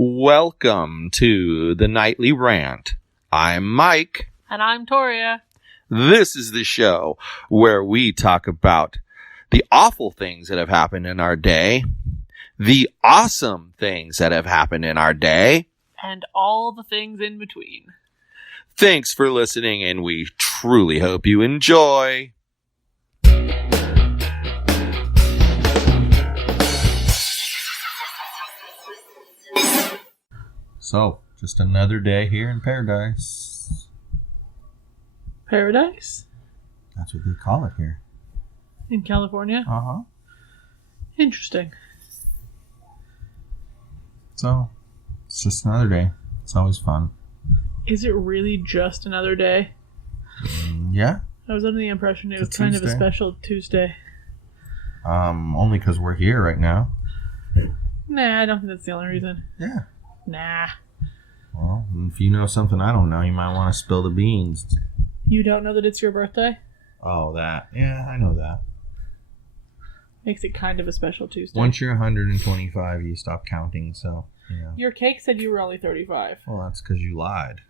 Welcome to the Nightly Rant. I'm Mike. And I'm Torya. This is the show where we talk about the awful things that have happened in our day, the awesome things that have happened in our day, and all the things in between. Thanks for listening, and we truly hope you enjoy. So, just another day here in paradise. Paradise? That's what they call it here. In California? Uh-huh. Interesting. So, it's just another day. It's always fun. Is it really just another day? Yeah. I was under the impression it was It's kind of a Tuesday. special Tuesday. Only because we're here right now. Nah, I don't think that's the only reason. Yeah. Nah. Well, if you know something I don't know, you might want to spill the beans. You don't know that it's your birthday? Oh, that. Yeah, I know that. Makes it kind of a special Tuesday. Once you're 125, you stop counting, so, you know. Your cake said you were only 35. Well, that's because you lied.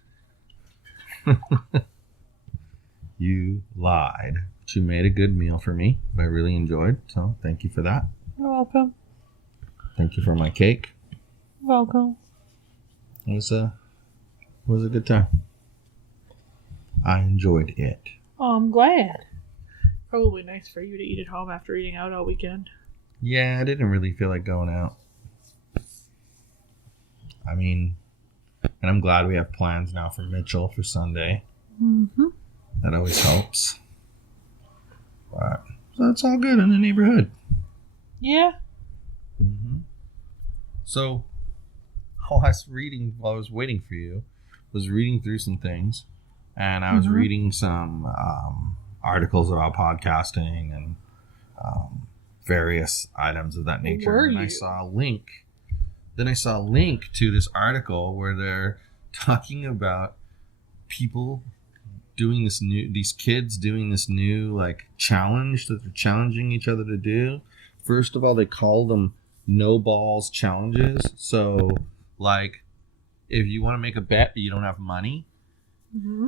You lied. But you made a good meal for me. I really enjoyed, so thank you for that. You're welcome. Thank you for my cake. Welcome. It was a good time. I enjoyed it. Oh, I'm glad. Probably nice for you to eat at home after eating out all weekend. Yeah, I didn't really feel like going out. I mean, and I'm glad we have plans now for Mitchell for Sunday. Mm-hmm. That always helps. But, so it's all good in the neighborhood. Yeah. Mm-hmm. So, while I was waiting for you, was reading through some things, and I was reading some articles about podcasting and various items of that nature. And I saw a link. Then I saw a link to this article where they're talking about people doing these kids doing this new like challenge that they're challenging each other to do. First of all, they call them no balls challenges. So, like, if you want to make a bet but you don't have money,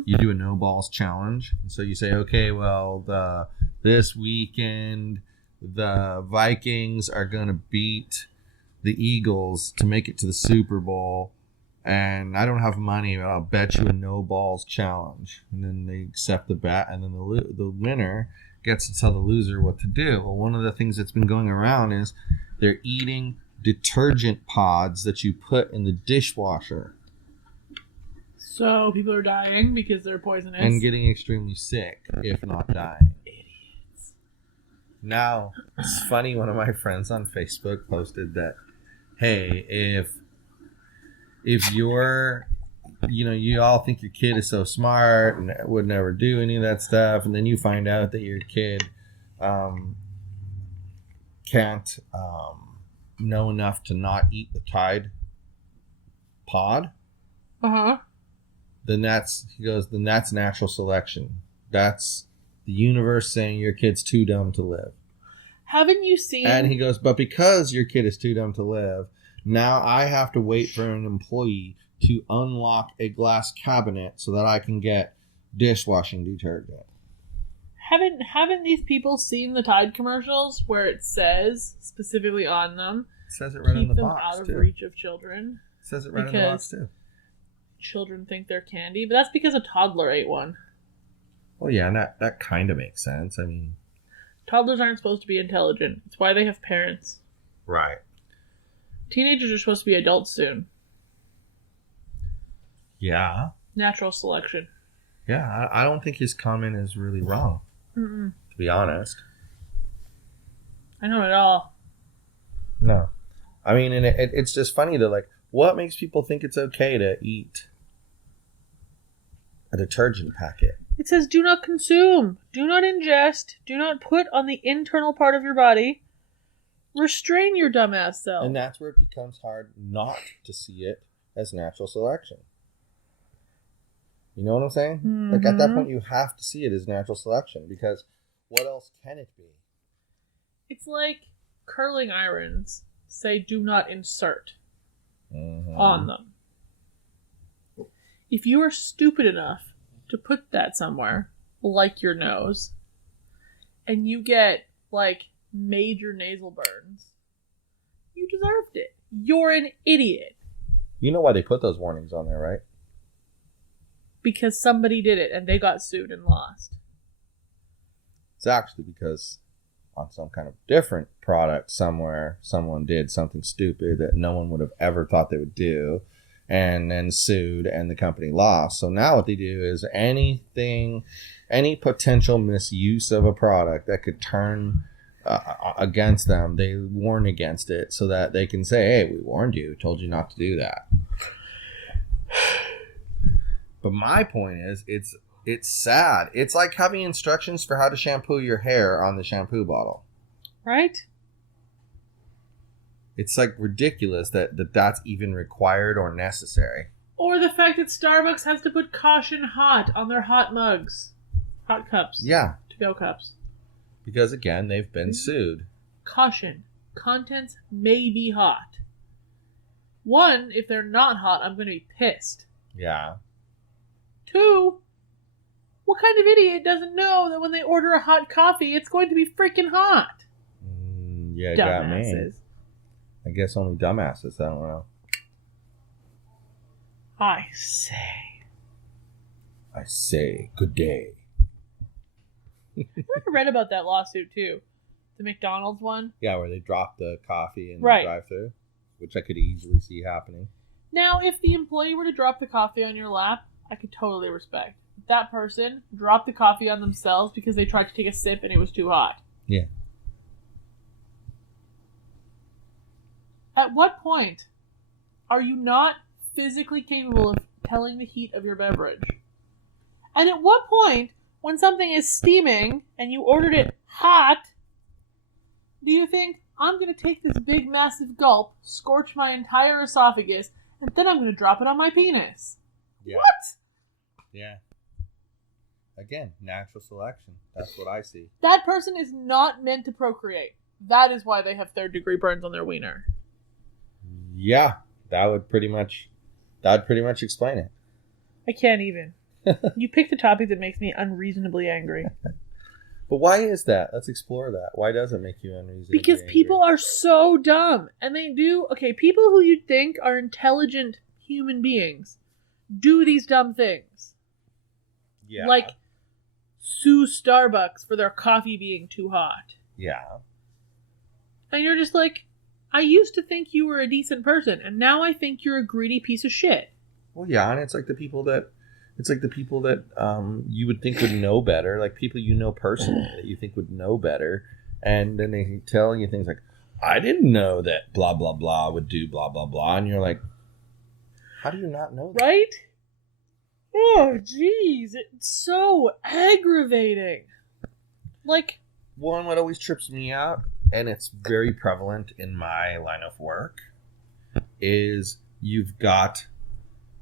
you do a no balls challenge. And so you say, okay, well, this weekend the Vikings are going to beat the Eagles to make it to the Super Bowl, and I don't have money, but I'll bet you a no balls challenge. And then they accept the bet, and then the winner gets to tell the loser what to do. Well, one of the things that's been going around is they're eating detergent pods that you put in the dishwasher. So people are dying because they're poisonous. And getting extremely sick, if not dying. Idiots. Now, it's funny, one of my friends on Facebook posted that, hey, if you're, you all think your kid is so smart and would never do any of that stuff, and then you find out that your kid can't know enough to not eat the Tide pod, then that's natural selection. That's the universe saying your kid's too dumb to live. Haven't you seen... And he goes, but because your kid is too dumb to live, now I have to wait for an employee to unlock a glass cabinet so that I can get dishwashing detergent. Haven't these people seen the Tide commercials where it says specifically on them, it says it right on the keep them box, out of too. reach of children? It says it right on the box, too. Children think they're candy, but that's because a toddler ate one. Well, yeah, and that kind of makes sense. I mean, toddlers aren't supposed to be intelligent. It's why they have parents. Right. Teenagers are supposed to be adults soon. Yeah. Natural selection. Yeah, I don't think his comment is really wrong, to be honest. I know it all. No. I mean, and it's just funny that, like, what makes people think it's okay to eat a detergent packet? It says do not consume, do not ingest, do not put on the internal part of your body. Restrain your dumbass self. And that's where it becomes hard not to see it as natural selection. You know what I'm saying? Mm-hmm. Like, at that point, you have to see it as natural selection, because what else can it be? It's like curling irons say do not insert. on them. If you are stupid enough to put that somewhere, like your nose, and you get, like, major nasal burns, you deserved it. You're an idiot. You know why they put those warnings on there, right? Because somebody did it and they got sued and lost. It's actually because on some kind of different product somewhere, someone did something stupid that no one would have ever thought they would do, and then sued, and the company lost. So now what they do is any potential misuse of a product that could turn against them, they warn against it so that they can say, hey, we warned you, told you not to do that. But my point is, it's sad. It's like having instructions for how to shampoo your hair on the shampoo bottle. Right? It's like ridiculous that that's even required or necessary. Or the fact that Starbucks has to put caution hot on their hot mugs. Hot cups. Yeah. To-go cups. Because, again, they've been sued. Caution. Contents may be hot. One, if they're not hot, I'm going to be pissed. Yeah. Two, what kind of idiot doesn't know that when they order a hot coffee, it's going to be freaking hot? Yeah, Dumbasses. got me. I guess only dumbasses. I don't know. I say, good day. I read about that lawsuit too. The McDonald's one. Yeah, where they dropped the coffee in right. the drive-thru, which I could easily see happening. Now, if the employee were to drop the coffee on your lap, I could totally respect. That person dropped the coffee on themselves because they tried to take a sip and it was too hot. Yeah. At what point are you not physically capable of telling the heat of your beverage? And at what point, when something is steaming and you ordered it hot, do you think, I'm going to take this big massive gulp, scorch my entire esophagus, and then I'm going to drop it on my penis? Yeah. What? Yeah. Again, natural selection. That's what I see. That person is not meant to procreate. That is why they have third-degree burns on their wiener. Yeah, that would pretty much explain it. I can't even. You picked a topic that makes me unreasonably angry. But why is that? Let's explore that. Why does it make you unreasonably Because angry? people are so dumb. And they do... Okay, people who you'd think are intelligent human beings do these dumb things. Yeah. Like sue Starbucks for their coffee being too hot. Yeah. And you're just like, I used to think you were a decent person, and now I think you're a greedy piece of shit. Well, yeah, and it's like the people that you would think would know better, like people you know personally that you think would know better, and then they tell you things like, I didn't know that blah, blah, blah would do blah, blah, blah, and you're like, how do you not know that? Right? Oh, jeez, it's so aggravating. Like, one, what always trips me out, and it's very prevalent in my line of work, is you've got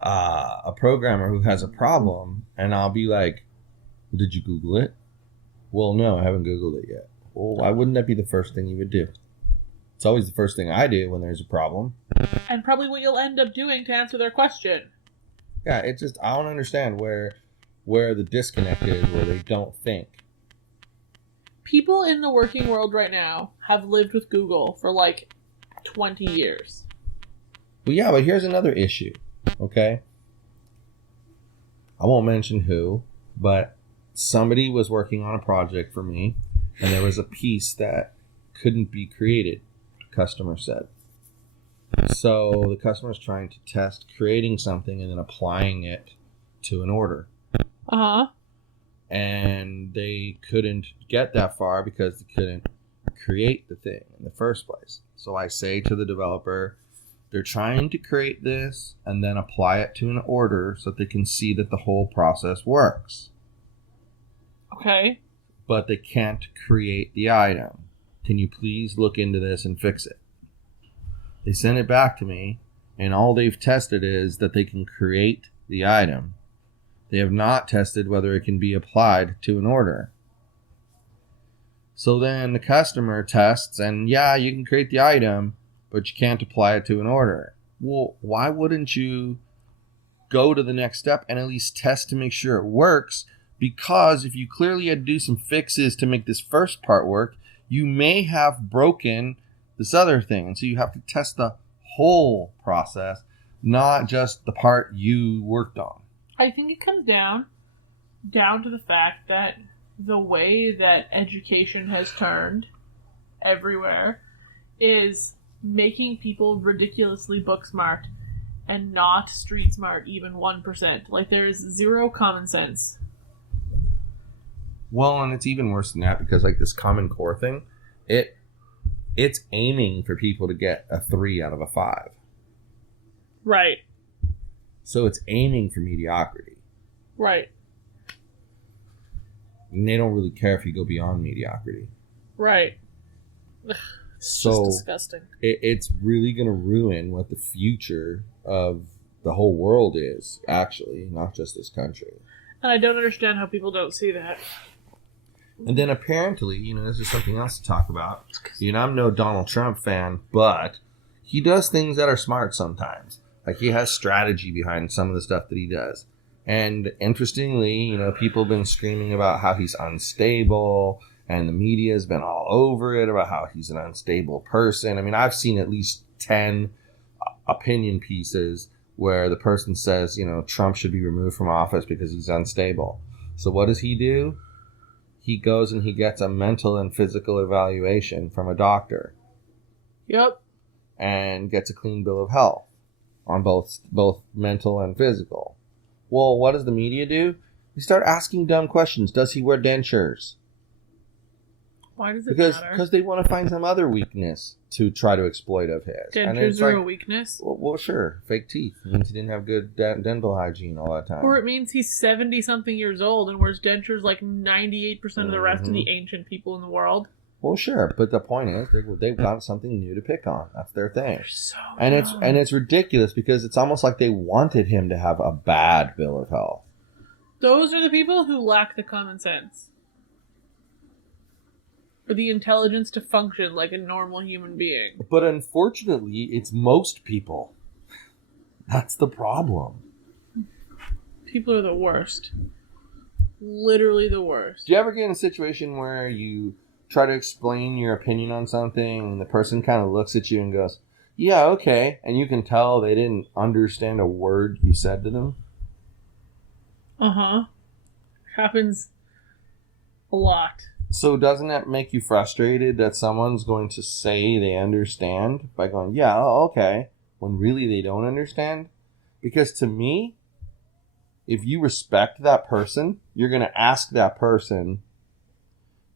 a programmer who has a problem, and I'll be like, did you Google it? Well, no, I haven't Googled it yet. Well, why wouldn't that be the first thing you would do? It's always the first thing I do when there's a problem. And probably what you'll end up doing to answer their question. Yeah, it's just, I don't understand where the disconnect is, where they don't think. People in the working world right now have lived with Google for like 20 years. Well, yeah, but here's another issue, okay? I won't mention who, but somebody was working on a project for me, and there was a piece that couldn't be created, the customer said. So the customer's trying to test creating something and then applying it to an order. Uh-huh. And they couldn't get that far because they couldn't create the thing in the first place. So I say to the developer, they're trying to create this and then apply it to an order so that they can see that the whole process works. Okay. But they can't create the item. Can you please look into this and fix it? They send it back to me, and all they've tested is that they can create the item. They have not tested whether it can be applied to an order. So then the customer tests, and yeah, you can create the item, but you can't apply it to an order. Well, why wouldn't you go to the next step and at least test to make sure it works? Because if you clearly had to do some fixes to make this first part work, you may have broken this other thing. And so you have to test the whole process, not just the part you worked on. I think it comes down to the fact that the way that education has turned everywhere is making people ridiculously book smart and not street smart even 1%. Like, there's zero common sense. Well, and it's even worse than that, because like this Common Core thing, it's aiming for people to get a 3 out of a 5. Right. So it's aiming for mediocrity. Right. And they don't really care if you go beyond mediocrity. Right. It's just disgusting. It's really going to ruin what the future of the whole world is, actually, not just this country. And I don't understand how people don't see that. And then apparently, this is something else to talk about. I'm no Donald Trump fan, but he does things that are smart sometimes. Like, he has strategy behind some of the stuff that he does. And interestingly, people have been screaming about how he's unstable, and the media has been all over it about how he's an unstable person. I mean, I've seen at least 10 opinion pieces where the person says, Trump should be removed from office because he's unstable. So what does he do? He goes and he gets a mental and physical evaluation from a doctor. Yep. And gets a clean bill of health on both mental and physical. Well, what does the media do? They start asking dumb questions. Does he wear dentures? Why does it matter? Because they want to find some other weakness to try to exploit of his. Dentures are a weakness? Well, sure. Fake teeth. It means he didn't have good dental hygiene all that time. Or it means he's 70-something years old and wears dentures like 98% of the rest of the ancient people in the world. Well, sure. But the point is, they've got something new to pick on. That's their thing. They're so and it's ridiculous because it's almost like they wanted him to have a bad bill of health. Those are the people who lack the common sense. Or the intelligence to function like a normal human being. But unfortunately, it's most people. That's the problem. People are the worst. Literally the worst. Do you ever get in a situation where you try to explain your opinion on something and the person kind of looks at you and goes, yeah, okay, and you can tell they didn't understand a word you said to them? Uh-huh. Happens a lot. So doesn't that make you frustrated that someone's going to say they understand by going, yeah, okay, when really they don't understand? Because to me, if you respect that person, you're going to ask that person,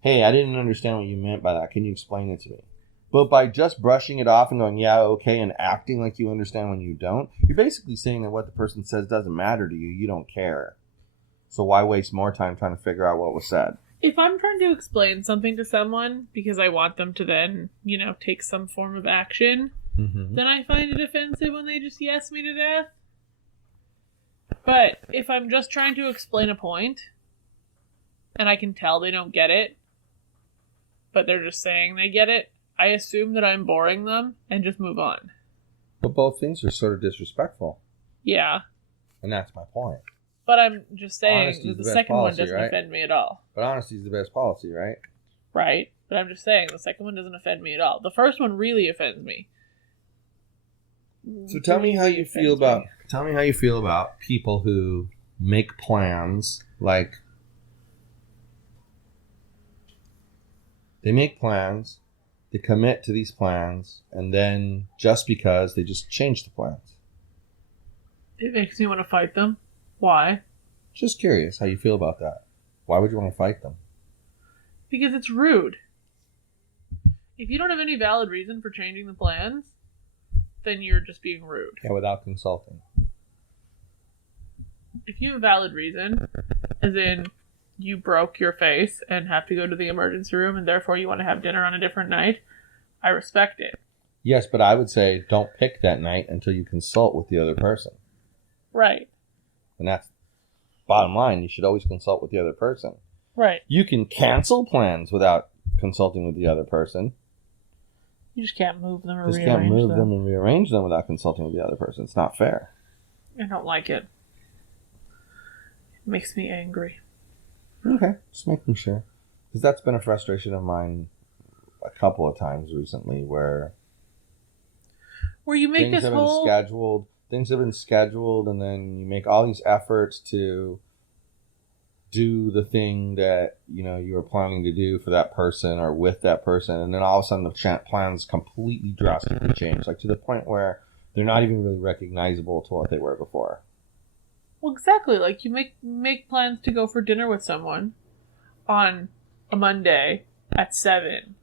hey, I didn't understand what you meant by that. Can you explain it to me? But by just brushing it off and going, yeah, okay, and acting like you understand when you don't, you're basically saying that what the person says doesn't matter to you. You don't care. So why waste more time trying to figure out what was said? If I'm trying to explain something to someone because I want them to then, take some form of action, then I find it offensive when they just yes me to death. But if I'm just trying to explain a point, and I can tell they don't get it, but they're just saying they get it, I assume that I'm boring them and just move on. But both things are sort of disrespectful. Yeah. And that's my point. But I'm just saying that the second one doesn't offend me at all. But honesty is the best policy, right? Right. But I'm just saying the second one doesn't offend me at all. The first one really offends me. So tell me how you feel about people who make plans, like they make plans, they commit to these plans, and then just because they just change the plans. It makes me want to fight them. Why? Just curious how you feel about that. Why would you want to fight them? Because it's rude. If you don't have any valid reason for changing the plans, then you're just being rude. Yeah, without consulting. If you have a valid reason, as in you broke your face and have to go to the emergency room and therefore you want to have dinner on a different night, I respect it. Yes, but I would say don't pick that night until you consult with the other person. Right. And that's bottom line. You should always consult with the other person. Right. You can cancel plans without consulting with the other person. You just can't move them or Just rearrange can't move them. them and rearrange them without consulting with the other person. It's not fair. I don't like it. It makes me angry. Okay, just making sure. Because that's been a frustration of mine a couple of times recently where you make things this have whole... Things have been scheduled, and then you make all these efforts to do the thing that, you know, you were planning to do for that person or with that person, and then all of a sudden the plans completely drastically change, like to the point where they're not even really recognizable to what they were before. Well, exactly. Like, you make plans to go for dinner with someone on a Monday at 7.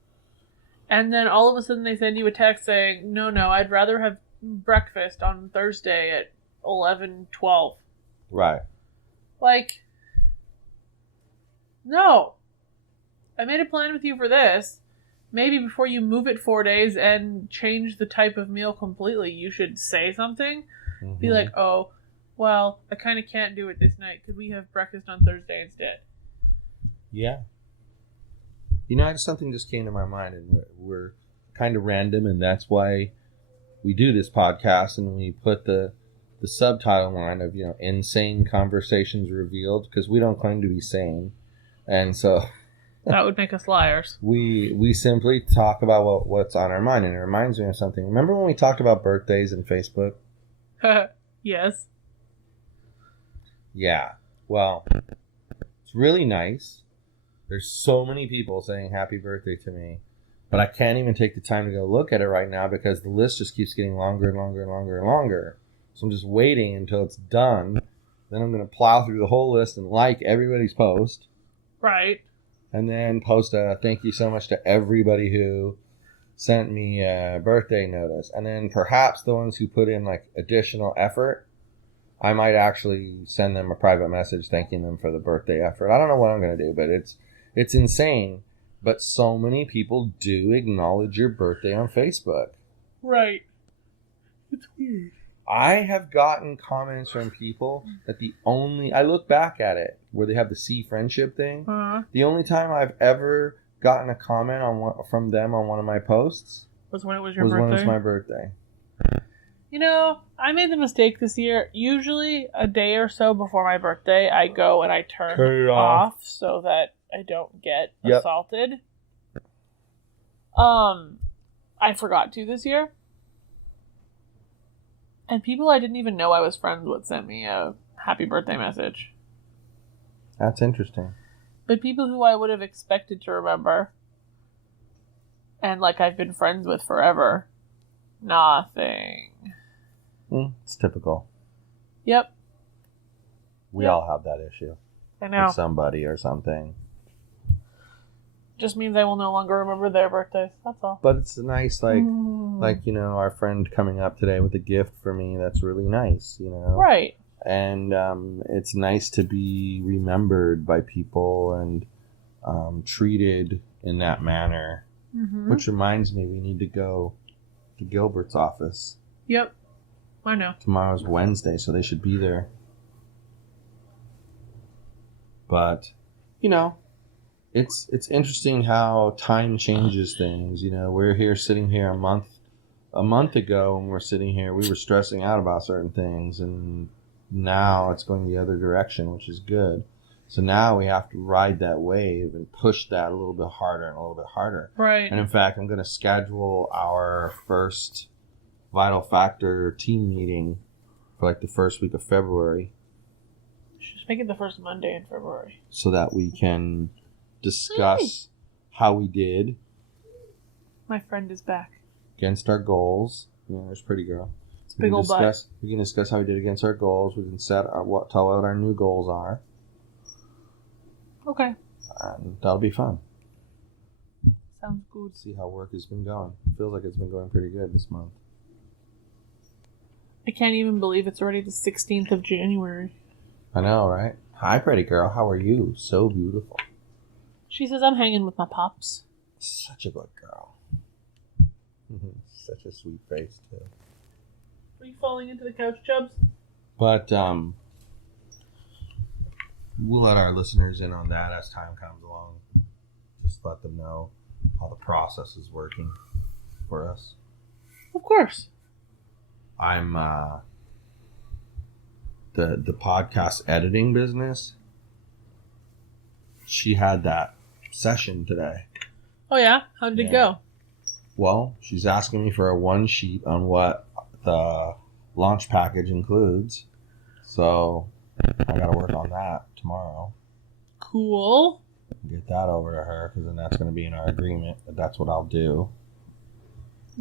And then all of a sudden they send you a text saying, no, I'd rather have breakfast on Thursday at 11:12. Right. Like, no. I made a plan with you for this. Maybe before you move it 4 days and change the type of meal completely, you should say something. Mm-hmm. Be like, oh, well, I kind of can't do it this night. Could we have breakfast on Thursday instead? Yeah. You know, something just came to my mind, and we're kind of random, and that's why we do this podcast, and we put the subtitle line of, you know, insane conversations revealed, because we don't claim to be sane. And so that would make us liars. We simply talk about what's on our mind, and it reminds me of something. Remember when we talked about birthdays and Facebook? Yes. Yeah. Well, it's really nice. There's so many people saying happy birthday to me, but I can't even take the time to go look at it right now because the list just keeps getting longer and longer and longer and longer. So I'm just waiting until it's done. Then I'm going to plow through the whole list and like everybody's post. Right. And then post a thank you so much to everybody who sent me a birthday notice. And then perhaps the ones who put in like additional effort, I might actually send them a private message thanking them for the birthday effort. I don't know what I'm going to do, but it's insane. But so many people do acknowledge your birthday on Facebook. Right. It's weird. I have gotten comments from people that I look back at it where they have the see friendship thing. Uh-huh. The only time I've ever gotten a comment from them on one of my posts was when it was your birthday. When it was my birthday. You know, I made the mistake this year. Usually a day or so before my birthday, I go and I turn it off so that I don't get assaulted. I forgot to this year. And people I didn't even know I was friends with sent me a happy birthday message. That's interesting. But people who I would have expected to remember, and like I've been friends with forever, nothing. It's typical. Yep. We all have that issue. I know. With somebody or something. Just means I will no longer remember their birthdays. That's all. But it's nice, like you know, our friend coming up today with a gift for me. That's really nice, you know. Right. And it's nice to be remembered by people and treated in that manner. Mm-hmm. Which reminds me, we need to go to Gilbert's office. Yep. I know. Tomorrow's Wednesday, so they should be there. But, you know, it's interesting how time changes things. You know, we're here sitting here a month ago when we're sitting here, we were stressing out about certain things, and now it's going the other direction, which is good. So now we have to ride that wave and push that a little bit harder and a little bit harder. Right. And in fact, I'm going to schedule our first Vital Factor team meeting for like the first week of February. Just make it the first Monday in February. So that we can discuss how we did. My friend is back. Against our goals. Yeah, there's pretty girl. It's a big old butt. We can discuss how we did against our goals. We can tell what our new goals are. Okay. And that'll be fun. Sounds good. See how work has been going. Feels like it's been going pretty good this month. I can't even believe it's already the 16th of January. I know, right? Hi, pretty girl. How are you? So beautiful. She says I'm hanging with my pops. Such a good girl. Such a sweet face, too. Are you falling into the couch, Chubbs? But, we'll let our listeners in on that as time comes along. Just let them know how the process is working. for us. Of course. I'm the podcast editing business. She had that session today. Oh yeah? How did it go? Well, she's asking me for a one sheet on what the launch package includes. So I got to work on that tomorrow. Cool. Get that over to her, because then that's going to be in our agreement. But that's what I'll do.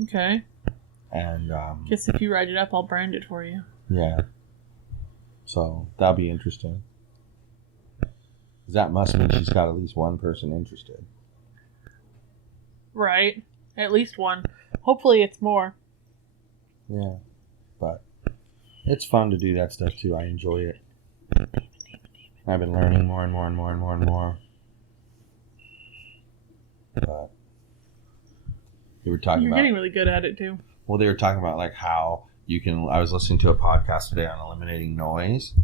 Okay. And guess if you write it up, I'll brand it for you. Yeah. So that'll be interesting. 'Cause that must mean she's got at least one person interested. Right. At least one. Hopefully it's more. Yeah. But it's fun to do that stuff too. I enjoy it. I've been learning more and more and more and more and more. But they were talking You're about... getting really good at it too. Well, they were talking about like how you can... I was listening to a podcast today on eliminating noise.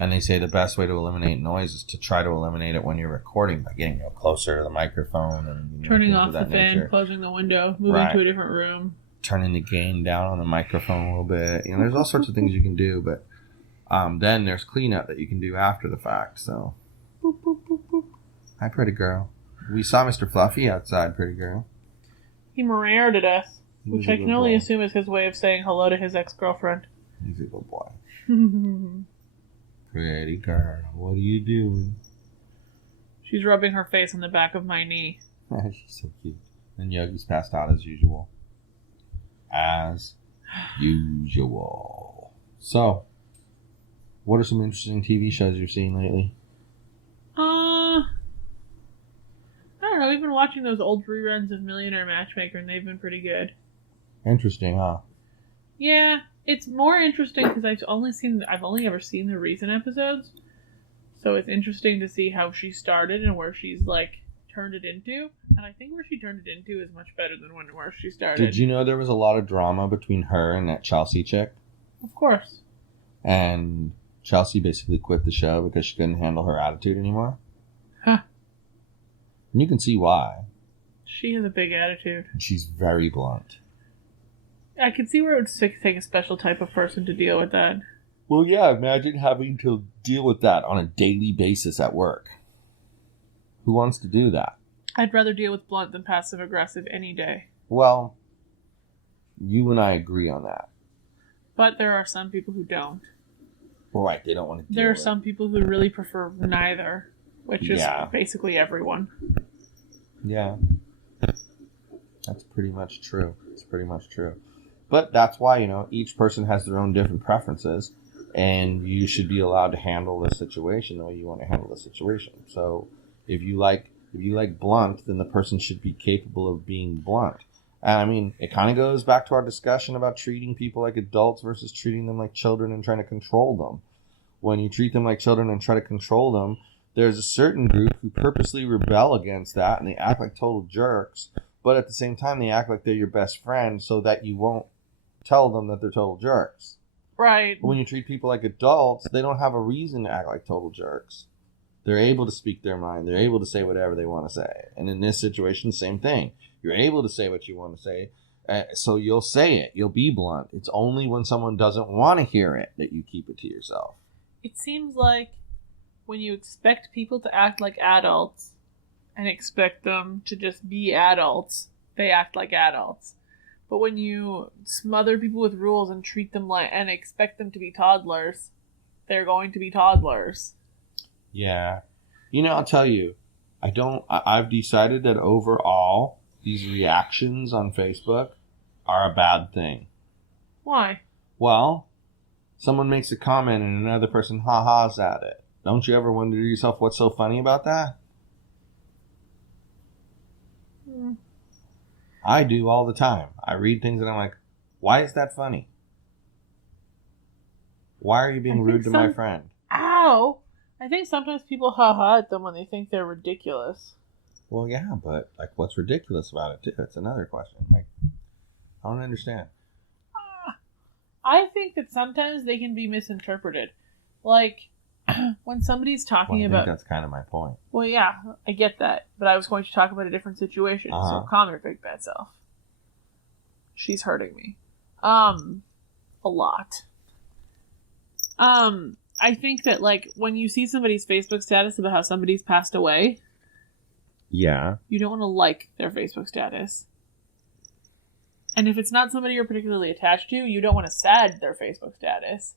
And they say the best way to eliminate noise is to try to eliminate it when you're recording by getting closer to the microphone and turning off the fan, closing the window, moving to a different room, turning the gain down on the microphone a little bit. There's all sorts of things you can do, but then there's cleanup that you can do after the fact. So, boop, boop, boop, boop. Hi, pretty girl. We saw Mr. Fluffy outside, pretty girl. He merendered at us, which I can only assume is his way of saying hello to his ex-girlfriend. He's a good boy. Pretty girl, what are you doing? She's rubbing her face on the back of my knee. She's so cute. And Yogi's passed out as usual. As usual. So, what are some interesting TV shows you've seen lately? I don't know. We've been watching those old reruns of Millionaire Matchmaker, and they've been pretty good. Interesting, huh? Yeah. It's more interesting because I've only ever seen the recent episodes, so it's interesting to see how she started and where she's turned it into. And I think where she turned it into is much better than where she started. Did you know there was a lot of drama between her and that Chelsea chick? Of course. And Chelsea basically quit the show because she couldn't handle her attitude anymore. Huh. And you can see why. She has a big attitude. She's very blunt. I could see where it would take a special type of person to deal with that. Well, yeah, imagine having to deal with that on a daily basis at work. Who wants to do that? I'd rather deal with blunt than passive-aggressive any day. Well, you and I agree on that. But there are some people who don't. Right, they don't want to deal with it. There are some people who really prefer neither, which is basically everyone. Yeah. That's pretty much true. It's pretty much true. But that's why, each person has their own different preferences, and you should be allowed to handle the situation the way you want to handle the situation. So if you like blunt, then the person should be capable of being blunt. And I mean, it kind of goes back to our discussion about treating people like adults versus treating them like children and trying to control them. When you treat them like children and try to control them, there's a certain group who purposely rebel against that, and they act like total jerks. But at the same time, they act like they're your best friend so that you won't tell them that they're total jerks. Right. But when you treat people like adults, they don't have a reason to act like total jerks. They're able to speak their mind. They're able to say whatever they want to say. And in this situation, same thing. You're able to say what you want to say, so you'll say it. You'll be blunt. It's only when someone doesn't want to hear it that you keep it to yourself. It seems like when you expect people to act like adults and expect them to just be adults, they act like adults. But when you smother people with rules and treat them and expect them to be toddlers, they're going to be toddlers. Yeah. I'll tell you, I've decided that overall, these reactions on Facebook are a bad thing. Why? Well, someone makes a comment and another person ha-has at it. Don't you ever wonder to yourself what's so funny about that? I do all the time. I read things and I'm like, why is that funny? Why are you being rude to my friend? Ow! I think sometimes people ha-ha at them when they think they're ridiculous. Well, yeah, but what's ridiculous about it too? That's another question. I don't understand. I think that sometimes they can be misinterpreted. When somebody's talking about... I think that's kind of my point. Well, yeah, I get that. But I was going to talk about a different situation, so calm your big bad self. She's hurting me. A lot. I think that, like, when you see somebody's Facebook status about how somebody's passed away... Yeah. You don't want to like their Facebook status. And if it's not somebody you're particularly attached to, you don't want to sad their Facebook status.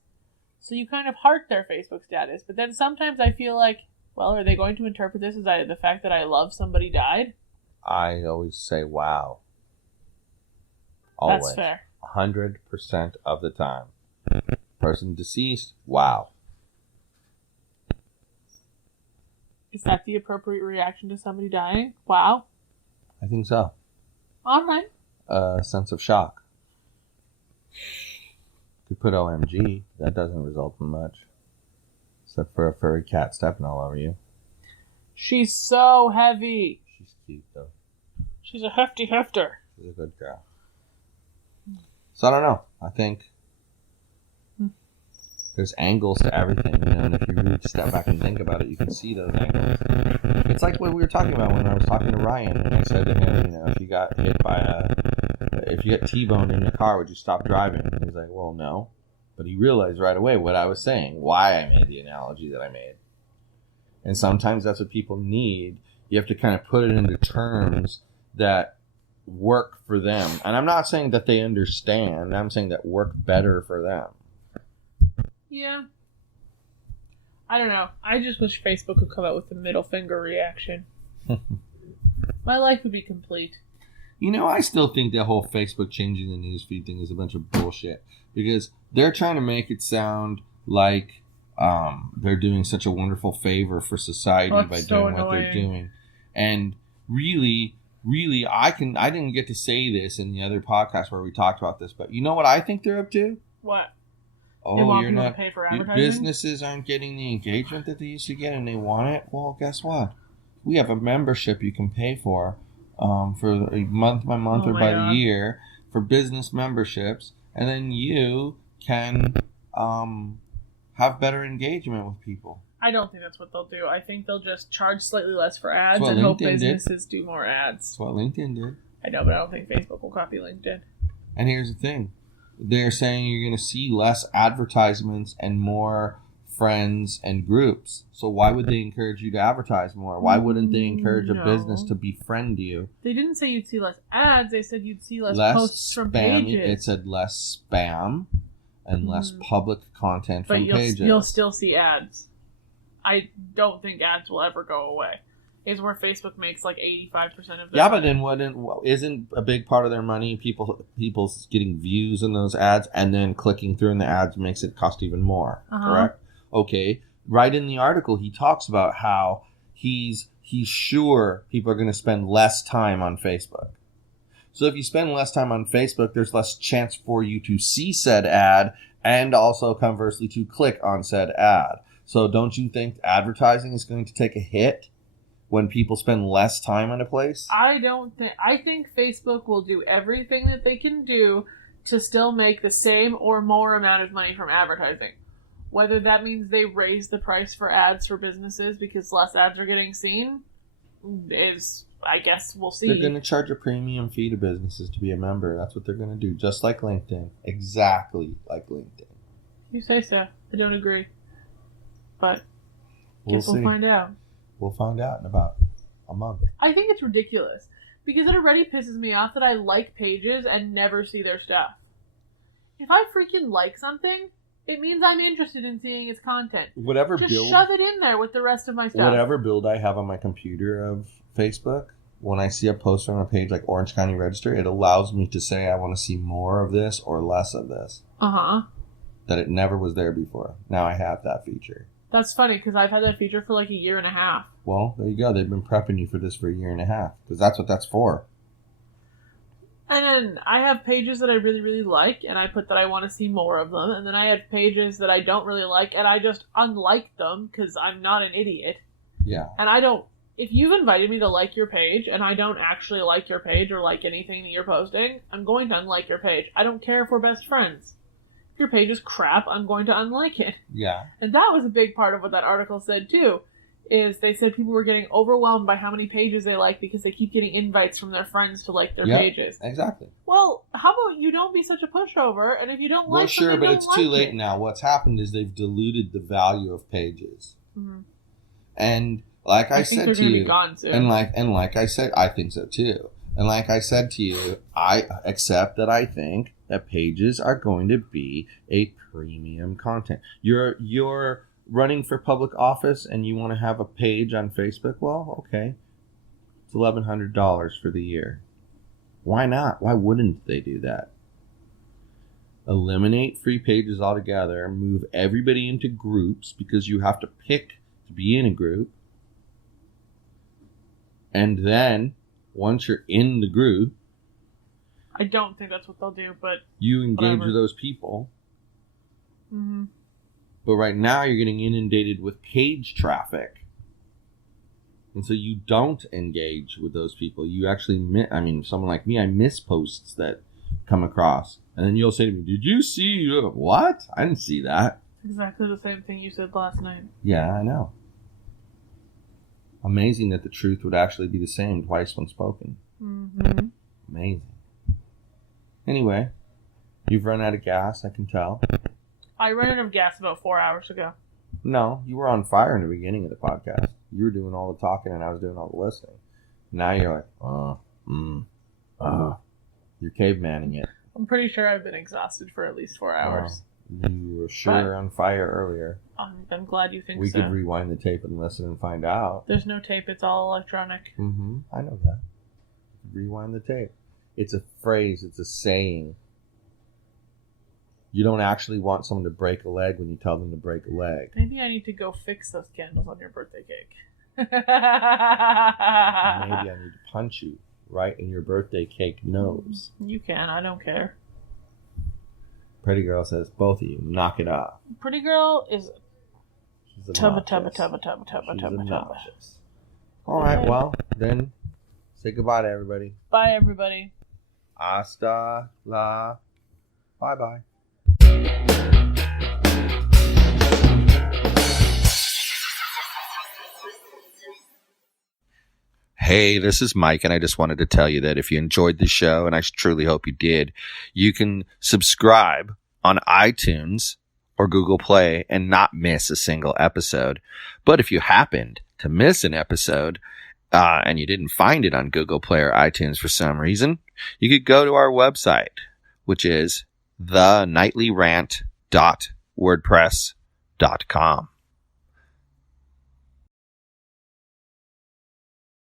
So you kind of heart their Facebook status. But then sometimes I feel like, well, are they going to interpret this as the fact that I love somebody died? I always say, wow. Always. That's fair. 100% of the time. Person deceased, wow. Is that the appropriate reaction to somebody dying? Wow. I think so. All right. A sense of shock. Could put OMG. That doesn't result in much. Except for a furry cat stepping all over you. She's so heavy. She's cute, though. She's a hefty hefter. She's a good girl. So I don't know. I think there's angles to everything, you know, and if you really step back and think about it, you can see those angles. It's like what we were talking about when I was talking to Ryan, and I said to him, you know, if you got T-boned in your car, would you stop driving? And he's like, well, no. But he realized right away what I was saying, why I made the analogy that I made. And sometimes that's what people need. You have to kind of put it into terms that work for them. And I'm not saying that they understand. I'm saying that work better for them. Yeah. I don't know. I just wish Facebook would come out with the middle finger reaction. My life would be complete. You know, I still think that whole Facebook changing the newsfeed thing is a bunch of bullshit. Because they're trying to make it sound like they're doing such a wonderful favor for society by doing what they're doing. And really, I didn't get to say this in the other podcast where we talked about this, but you know what I think they're up to? What? Oh, you're not. Pay for advertising? Businesses aren't getting the engagement that they used to get, and they want it. Well, guess what? We have a membership you can pay for a month by month or by the year for business memberships, and then you can have better engagement with people. I don't think that's what they'll do. I think they'll just charge slightly less for ads and hope businesses do more ads. That's what LinkedIn did. I know, but I don't think Facebook will copy LinkedIn. And here's the thing. They're saying you're going to see less advertisements and more friends and groups. So why would they encourage you to advertise more? Why wouldn't they encourage a business to befriend you? They didn't say you'd see less ads. They said you'd see less posts from pages. It said less spam and less public content from pages. But you'll still see ads. I don't think ads will ever go away. Is where Facebook makes like 85% of their money. But then isn't a big part of their money people's getting views in those ads and then clicking through in the ads makes it cost even more, correct? Okay. Right in the article, he talks about how he's sure people are going to spend less time on Facebook. So if you spend less time on Facebook, there's less chance for you to see said ad and also conversely to click on said ad. So don't you think advertising is going to take a hit when people spend less time on a place? I think Facebook will do everything that they can do to still make the same or more amount of money from advertising. Whether that means they raise the price for ads for businesses because less ads are getting seen is, I guess, we'll see. They're going to charge a premium fee to businesses to be a member. That's what they're going to do. Just like LinkedIn. Exactly like LinkedIn. You say so. I don't agree. But we'll find out. We'll find out in about a month. I think it's ridiculous because it already pisses me off that I like pages and never see their stuff. If I freaking like something, it means I'm interested in seeing its content. Just shove it in there with the rest of my stuff. Whatever build I have on my computer of Facebook, when I see a poster on a page like Orange County Register, it allows me to say I want to see more of this or less of this. That it never was there before. Now I have that feature. That's funny, because I've had that feature for like a year and a half. Well, there you go. They've been prepping you for this for a year and a half, because that's what that's for. And then I have pages that I really, really like, and I put that I want to see more of them. And then I have pages that I don't really like, and I just unlike them, because I'm not an idiot. Yeah. And I don't... If you've invited me to like your page, and I don't actually like your page or like anything that you're posting, I'm going to unlike your page. I don't care if we're best friends. If your page is crap, I'm going to unlike it. Yeah. And that was a big part of what that article said, too, is they said people were getting overwhelmed by how many pages they like because they keep getting invites from their friends to like their pages. Exactly. Well, how about you don't be such a pushover, and if you don't like something, but it's too late now. What's happened is they've diluted the value of pages. Mm-hmm. And like I said to you, and like I said, I think so too. And like I said to you, I accept that I think that pages are going to be a premium content. You're running for public office and you want to have a page on Facebook. Well, okay, it's $1,100 for the year. Why not? Why wouldn't they do that? Eliminate free pages altogether. Move everybody into groups because you have to pick to be in a group. And then, once you're in the group, I don't think that's what they'll do, but you engage with those people. Mm-hmm. But right now, you're getting inundated with page traffic. And so you don't engage with those people. You actually, someone like me, I miss posts that come across. And then you'll say to me, did you see, what? I didn't see that. Exactly the same thing you said last night. Yeah, I know. Amazing that the truth would actually be the same twice when spoken. Mm-hmm. Amazing. Anyway, you've run out of gas, I can tell. I ran out of gas about 4 hours ago. No, you were on fire in the beginning of the podcast. You were doing all the talking and I was doing all the listening. Now you're like, you're cavemaning it. I'm pretty sure I've been exhausted for at least 4 hours. You were sure on fire earlier. I'm glad you think so. We could rewind the tape and listen and find out. There's no tape. It's all electronic. Mm-hmm. I know that. Rewind the tape. It's a phrase. It's a saying. You don't actually want someone to break a leg when you tell them to break a leg. Maybe I need to go fix those candles on your birthday cake. Maybe I need to punch you right in your birthday cake nose. You can. I don't care. Pretty Girl says, both of you, knock it off. Pretty Girl is tubba. All right, well, then say goodbye to everybody. Bye, everybody. Hasta la. Bye-bye. Hey, this is Mike, and I just wanted to tell you that if you enjoyed the show, and I truly hope you did, you can subscribe on iTunes or Google Play and not miss a single episode. But if you happened to miss an episode and you didn't find it on Google Play or iTunes for some reason, you could go to our website, which is theNightlyRant.wordpress.com.